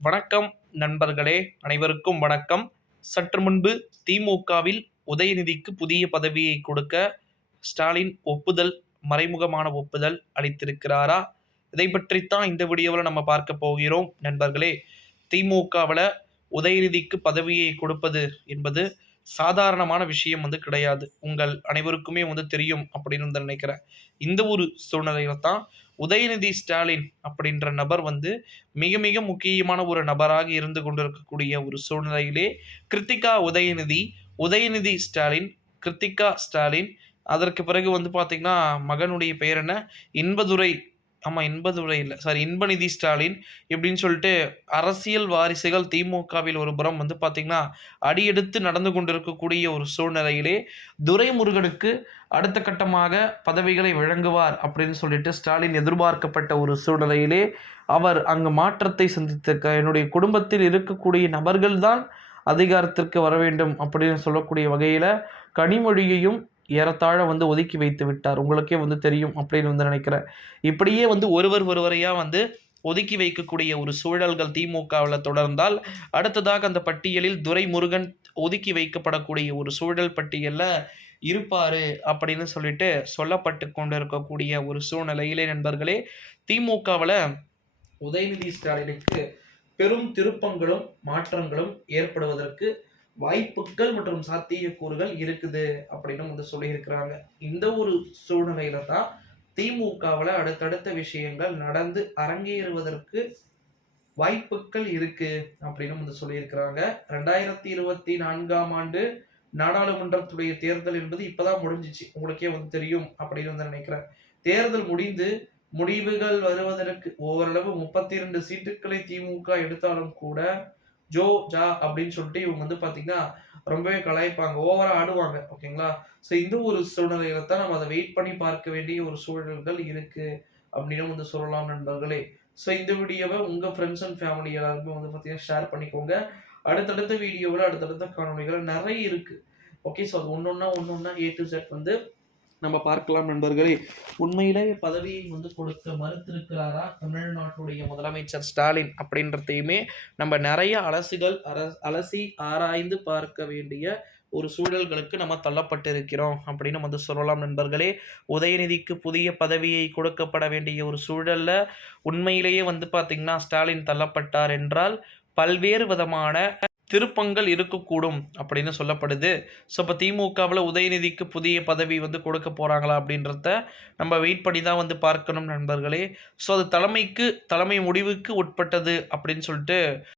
வணக்கம் நண்பர்களே அனைவருக்கும் வணக்கம். சற்று முன்பு திமுகவில் உதயநிதிக்கு புதிய பதவியை கொடுக்க ஸ்டாலின் ஒப்புதல் மறைமுகமான ஒப்புதல் அளித்திருக்கிறாரா? இதை பற்றித்தான் இந்த வீடியோவில் நம்ம பார்க்க போகிறோம். நண்பர்களே திமுகவில் உதயநிதிக்கு பதவியை கொடுப்பது என்பது சாதாரணமான விஷயம் வந்து கிடையாது. உங்கள் அனைவருக்குமே வந்து தெரியும் அப்படின்னு வந்து நினைக்கிறேன். இந்த ஒரு சூழ்நிலையில தான் உதயநிதி ஸ்டாலின் அப்படின்ற நபர் வந்து மிக மிக முக்கியமான ஒரு நபராக இருந்து கொண்டிருக்கக்கூடிய ஒரு சூழ்நிலையிலே கிருத்திகா உதயநிதி உதயநிதி ஸ்டாலின் கிருத்திகா ஸ்டாலின் அதற்கு பிறகு வந்து பார்த்திங்கன்னா மகனுடைய பெயர் என்ன? இன்பதுரை ஆமாம் இன்பதுரை இல்லை சாரி இன்பநிதி ஸ்டாலின் இப்படின்னு சொல்லிட்டு அரசியல் வாரிசுகள் திமுகவில் ஒரு புறம் வந்து பார்த்திங்கன்னா அடியெடுத்து நடந்து கொண்டிருக்கக்கூடிய ஒரு சூழ்நிலையிலே துரைமுருகனுக்கு அடுத்த கட்டமாக பதவிகளை வழங்குவார் அப்படின்னு சொல்லிட்டு ஸ்டாலின் எதிர்பார்க்கப்பட்ட ஒரு சூழ்நிலையிலே அவர் அங்கு மாற்றத்தை சந்தித்த என்னுடைய குடும்பத்தில் இருக்கக்கூடிய நபர்கள்தான் அதிகாரத்திற்கு வர வேண்டும் அப்படின்னு சொல்லக்கூடிய வகையில் கனிமொழியையும் ஏறத்தாழ வந்து ஒதுக்கி வைத்து விட்டார். உங்களுக்கே வந்து தெரியும் அப்படின்னு வந்து நினைக்கிறேன். இப்படியே வந்து ஒருவர் ஒருவரையாக வந்து ஒதுக்கி வைக்கக்கூடிய ஒரு சூழல்கள் திமுகவில் தொடர்ந்தால் அடுத்ததாக அந்த பட்டியலில் துரைமுருகன் ஒதுக்கி வைக்கப்படக்கூடிய ஒரு சூழல் பட்டியலில் இருப்பார் அப்படின்னு சொல்லிட்டு சொல்லப்பட்டு கொண்டு இருக்கக்கூடிய ஒரு சூழ்நிலையிலே நண்பர்களே திமுகவில் உதயநிதி ஸ்டாலினுக்கு பெரும் திருப்பங்களும் மாற்றங்களும் ஏற்படுவதற்கு வாய்ப்புகள் மற்றும் சாத்தியக்கூறுகள் இருக்குது அப்படின்னு வந்து சொல்லியிருக்கிறாங்க. இந்த ஒரு சூழ்நிலையில தான் திமுகவில் அடுத்தடுத்த விஷயங்கள் நடந்து அரங்கேறுவதற்கு வாய்ப்புகள் இருக்கு அப்படின்னு வந்து சொல்லியிருக்கிறாங்க. ரெண்டாயிரத்தி இருபத்தி நான்காம் ஆண்டு நாடாளுமன்றத்துடைய தேர்தல் என்பது இப்பதான் முடிஞ்சிச்சு. உங்களுக்கே வந்து தெரியும் அப்படின்னு வந்து நினைக்கிறேன். தேர்தல் முடிந்து முடிவுகள் வருவதற்கு ஓரளவு முப்பத்தி இரண்டு சீட்டுகளை திமுக எடுத்தாலும் கூட ஜோ ஜா அப்படின்னு சொல்லிட்டு இவங்க வந்து பார்த்தீங்கன்னா ரொம்பவே கலாய்ப்பாங்க. ஓவராக ஆடுவாங்க. ஓகேங்களா ஸோ இந்த ஒரு சூழ்நிலையில தான் நம்ம அதை வெயிட் பண்ணி பார்க்க வேண்டிய ஒரு சூழல்கள் இருக்குது அப்படின்னு வந்து சொல்லலாம் நண்பர்களே. ஸோ இந்த வீடியோவை உங்கள் ஃப்ரெண்ட்ஸ் அண்ட் ஃபேமிலி எல்லாருமே வந்து பார்த்தீங்கன்னா ஷேர் பண்ணிக்கோங்க. அடுத்தடுத்த வீடியோவில் அடுத்தடுத்த காணொலிகள் நிறைய இருக்குது ஓகே ஸோ அது ஒன்று ஒன்றா ஒன்று ஒன்றா ஏ டு செட் வந்து நம்ம பார்க்கலாம் நண்பர்களே. உண்மையிலே பதவியை வந்து கொடுக்க மறுத்திருக்கிறாரா தமிழ்நாட்டுடைய முதலமைச்சர் ஸ்டாலின் அப்படின்றதையுமே நம்ம நிறைய அலசுகள் அலசி ஆராய்ந்து பார்க்க வேண்டிய ஒரு சூழல்களுக்கு நம்ம தள்ளப்பட்டிருக்கிறோம் அப்படின்னு வந்து சொல்லலாம் நண்பர்களே. உதயநிதிக்கு புதிய பதவியை கொடுக்கப்பட வேண்டிய ஒரு சூழலில் உண்மையிலேயே வந்து பார்த்திங்கன்னா ஸ்டாலின் தள்ளப்பட்டார் என்றால் பல்வேறு விதமான திருப்பங்கள் இருக்கக்கூடும் அப்படின்னு சொல்லப்படுது. ஸோ இப்போ திமுகவில் உதயநிதிக்கு புதிய பதவி வந்து கொடுக்க போகிறாங்களா அப்படின்றத நம்ம வெயிட் பண்ணி தான் வந்து பார்க்கணும் நண்பர்களே. ஸோ அது தலைமைக்கு தலைமை முடிவுக்கு உட்பட்டது அப்படின்னு சொல்லிட்டு